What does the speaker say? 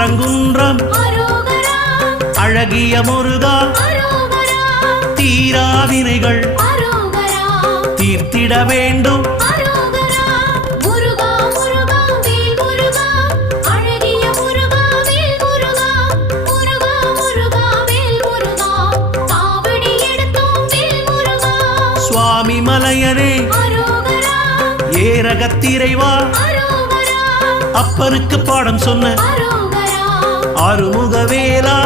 பரங்குன்றம் அழகிய முருகா தீராவினைகள் தீர்த்திட வேண்டும் சுவாமி மலையனே ஏரகத்திரைவா அப்பனுக்கு பாடம் சொன்ன ஆறுமுகவேலா